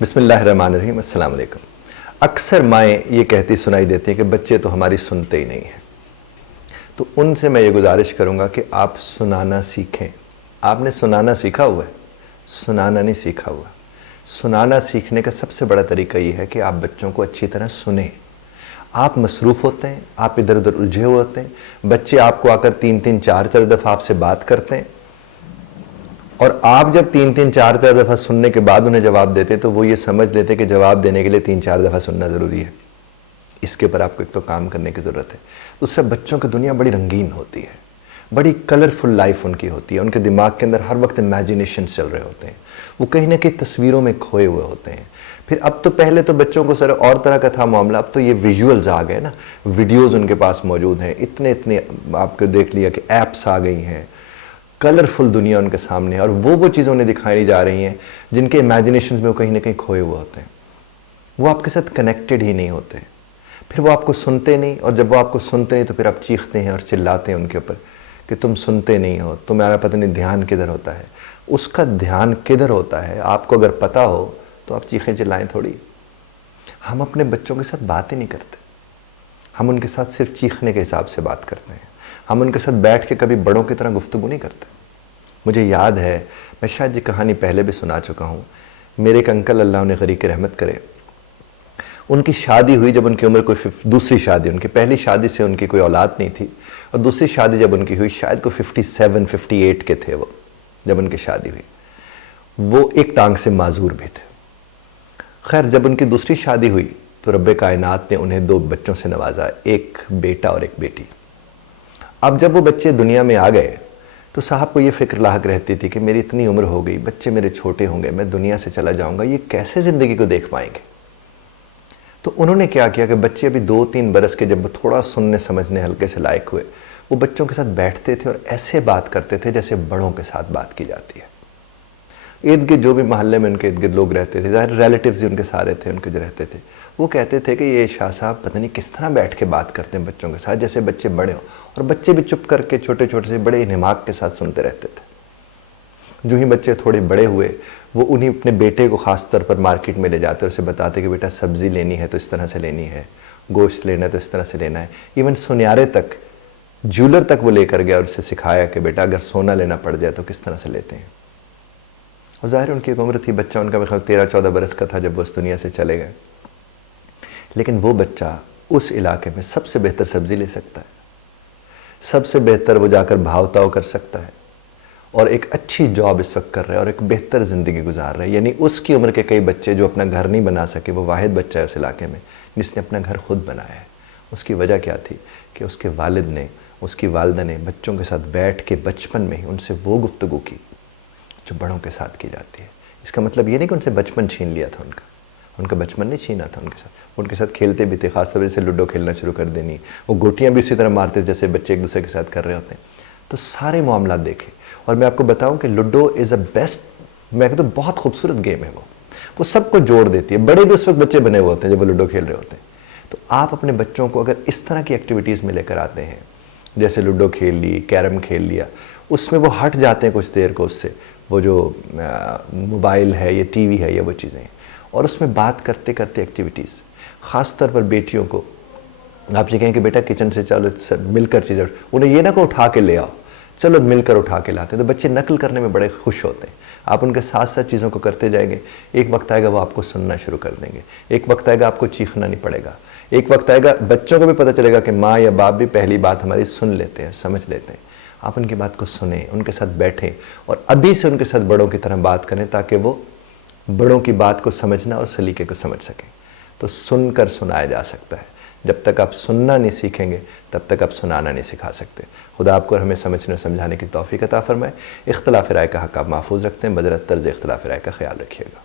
बिस्मिल्लाहिर्रहमानिर्रहीम, अस्सलाम वालेकुम। अक्सर माएँ ये कहती सुनाई देती हैं कि बच्चे तो हमारी सुनते ही नहीं हैं। तो उनसे मैं ये गुजारिश करूँगा कि आप सुनाना सीखें। आपने सुनाना सीखा हुआ है, सुनाना नहीं सीखा हुआ। सुनाना सीखने का सबसे बड़ा तरीका ये है कि आप बच्चों को अच्छी तरह सुनें। आप मसरूफ़ होते हैं, आप इधर उधर उलझे हुए होते हैं, बच्चे आपको आकर 3-3 4-4 दफ़ा आपसे बात करते हैं और आप जब 3-3 4-4 दफ़ा सुनने के बाद उन्हें जवाब देते तो वो ये समझ लेते कि जवाब देने के लिए 3-4 दफ़ा सुनना ज़रूरी है। इसके ऊपर आपको एक तो काम करने की ज़रूरत है। दूसरा, बच्चों की दुनिया बड़ी रंगीन होती है, बड़ी कलरफुल लाइफ उनकी होती है। उनके दिमाग के अंदर हर वक्त इमेजिनेशन चल रहे होते हैं, वो कहीं ना कहीं तस्वीरों में खोए हुए होते हैं। फिर अब तो पहले तो बच्चों को सर और तरह का था मामला, अब तो ये विजुअल्स आ गए ना, वीडियोज़ उनके पास मौजूद हैं, इतने इतने आपको देख लिया कि ऐप्स आ गई हैं, कलरफुल दुनिया उनके सामने है और वो चीज़ें उन्हें दिखाई नहीं जा रही हैं जिनके इमेजिनेशन में वो कहीं ना कहीं खोए हुए होते हैं। वो आपके साथ कनेक्टेड ही नहीं होते, फिर वो आपको सुनते नहीं, और जब वो आपको सुनते नहीं तो फिर आप चीखते हैं और चिल्लाते हैं उनके ऊपर कि तुम सुनते नहीं हो, तुम्हारा पता नहीं ध्यान किधर होता है। उसका ध्यान किधर होता है आपको अगर पता हो तो आप चीखें चिल्लाएं थोड़ी। हम अपने बच्चों के साथ बात ही नहीं करते, हम उनके साथ सिर्फ चीखने के हिसाब से बात करते हैं। हम उनके साथ बैठ के कभी बड़ों की तरह गुफ्तगू नहीं करते। मुझे याद है, मैं शायद ये कहानी पहले भी सुना चुका हूँ, मेरे एक अंकल, अल्लाह उन्हें गरीक रहमत करे, उनकी शादी हुई जब उनकी उम्र कोई दूसरी शादी, उनकी पहली शादी से उनकी कोई औलाद नहीं थी और दूसरी शादी जब उनकी हुई शायद कोई 57-58 के थे वो जब उनकी शादी हुई। वो एक टांग से माजूर भी थे। खैर, जब उनकी दूसरी शादी हुई तो रब्बे कायनात ने उन्हें 2 बच्चों से नवाजा, एक बेटा और एक बेटी। अब जब वो बच्चे दुनिया में आ गए तो साहब को ये फिक्र लाहक रहती थी कि मेरी इतनी उम्र हो गई, बच्चे मेरे छोटे होंगे, मैं दुनिया से चला जाऊंगा, ये कैसे ज़िंदगी को देख पाएंगे। तो उन्होंने क्या किया कि बच्चे अभी 2-3 बरस के जब वो थोड़ा सुनने समझने हल्के से लायक हुए, वो बच्चों के साथ बैठते थे और ऐसे बात करते थे जैसे बड़ों के साथ बात की जाती है। इर्द गिर्द जो भी मोहल्ले में उनके इर्द गिर्द लोग रहते थे, ज़ाहिर रिलेटिव्स ही उनके सारे थे उनके जो रहते थे, वो कहते थे कि ये शाह साहब पता नहीं किस तरह बैठ के बात करते हैं बच्चों के साथ, जैसे बच्चे बड़े हों। और बच्चे भी चुप करके छोटे छोटे से बड़े दिमाग के साथ सुनते रहते थे। जो ही बच्चे थोड़े बड़े हुए, वो उन्हीं अपने बेटे को ख़ास तौर पर मार्केट में ले जाते और उसे बताते कि बेटा सब्ज़ी लेनी है तो इस तरह से लेनी है, गोश्त लेना है तो इस तरह से लेना है। इवन सुनयारे तक, ज्वेलर तक वो लेकर गया और उसे सिखाया कि बेटा अगर सोना लेना पड़ जाए तो किस तरह से लेते हैं। और ज़ाहिर उनकी एक उम्र थी, बच्चा उनका मेरे ख्याल 13-14 बरस का था जब वो इस दुनिया से चले गए। लेकिन वो बच्चा उस इलाके में सबसे बेहतर सब्ज़ी ले सकता है, सबसे बेहतर वो जाकर भाव ताव कर सकता है और एक अच्छी जॉब इस वक्त कर रहा है और एक बेहतर ज़िंदगी गुजार रहा है। यानी उसकी उम्र के कई बच्चे जो अपना घर नहीं बना सके, वो वाहिद बच्चा है उस इलाके में जिसने अपना घर खुद बनाया है। उसकी वजह क्या थी कि उसके वालिद ने, उसकी वालदा ने बच्चों के साथ बैठ के बचपन में ही उनसे वो गुफ्तगू की जो बड़ों के साथ की जाती है। इसका मतलब ये नहीं कि उनसे बचपन छीन लिया था, उनका बचपन नहीं छीना था उनके साथ खेलते भी थे, खासतौर से लूडो खेलना शुरू कर देनी, वो गोटियाँ भी उसी तरह मारते जैसे बच्चे एक दूसरे के साथ कर रहे होते हैं। तो सारे मामला देखे और मैं आपको बताऊं कि लूडो इज़ अ बेस्ट, मैं कहता हूँ बहुत खूबसूरत गेम है। वो सबको जोड़ देती है। बड़े भी उस वक्त बच्चे बने हुए होते हैं जब वो लूडो खेल रहे होते हैं। तो आप अपने बच्चों को अगर इस तरह की एक्टिविटीज़ में लेकर आते हैं, जैसे लूडो खेल ली, कैरम खेल लिया, उसमें वो हट जाते हैं कुछ देर को उससे, वो जो मोबाइल है या टीवी है या वो चीज़ें, और उसमें बात करते करते एक्टिविटीज़, ख़ास तौर पर बेटियों को आप ये कहें कि बेटा किचन से चलो मिलकर चीज़ें, उन्हें ये ना को उठा के ले आओ, चलो मिलकर उठा के लाते हैं। तो बच्चे नकल करने में बड़े खुश होते हैं। आप उनके साथ साथ चीज़ों को करते जाएंगे, एक वक्त आएगा वो आपको सुनना शुरू कर देंगे, एक वक्त आएगा आपको चीखना नहीं पड़ेगा, एक वक्त आएगा बच्चों को भी पता चलेगा कि माँ या बाप भी पहली बात हमारी सुन लेते हैं, समझ लेते हैं। आप उनकी बात को सुने, उनके साथ बैठें और अभी से उनके साथ बड़ों की तरह बात करें ताकि वो बड़ों की बात को समझना और सलीके को समझ सकें। तो सुनकर सुनाया जा सकता है। जब तक आप सुनना नहीं सीखेंगे तब तक आप सुनाना नहीं सिखा सकते। खुदा आपको और हमें समझने और समझाने की तौफीक अता फरमाए। इख्तिलाफ राय का हक़ आप महफूज रखते हैं, बदरत तर्ज़ इख्तिलाफ राय का ख्याल रखिएगा।